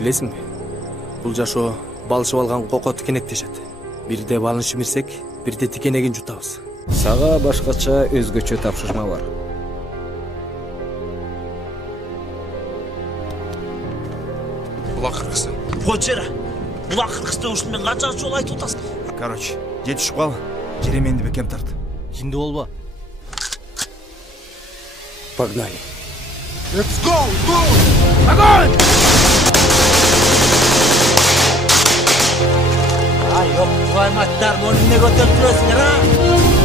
Билесиңби? Бул жашоо балышып алган кокко тикенектешет. Бирде балын шимирсек, бирде тикенегин жутабыз. Сага башкача өзгөчө тапшырма бар. Булак кыргызы. Койчера. Булак кыргызды ушуну мен канча жолу айтып атасың? Короче, жетишип кал. Жеременди бекем тарт. Кимди болбо. Погнали. Let's go! Go! Огонь! Ай, ёп, твою мать, дармон эмне көтөрүп жүрөсүңөр, а?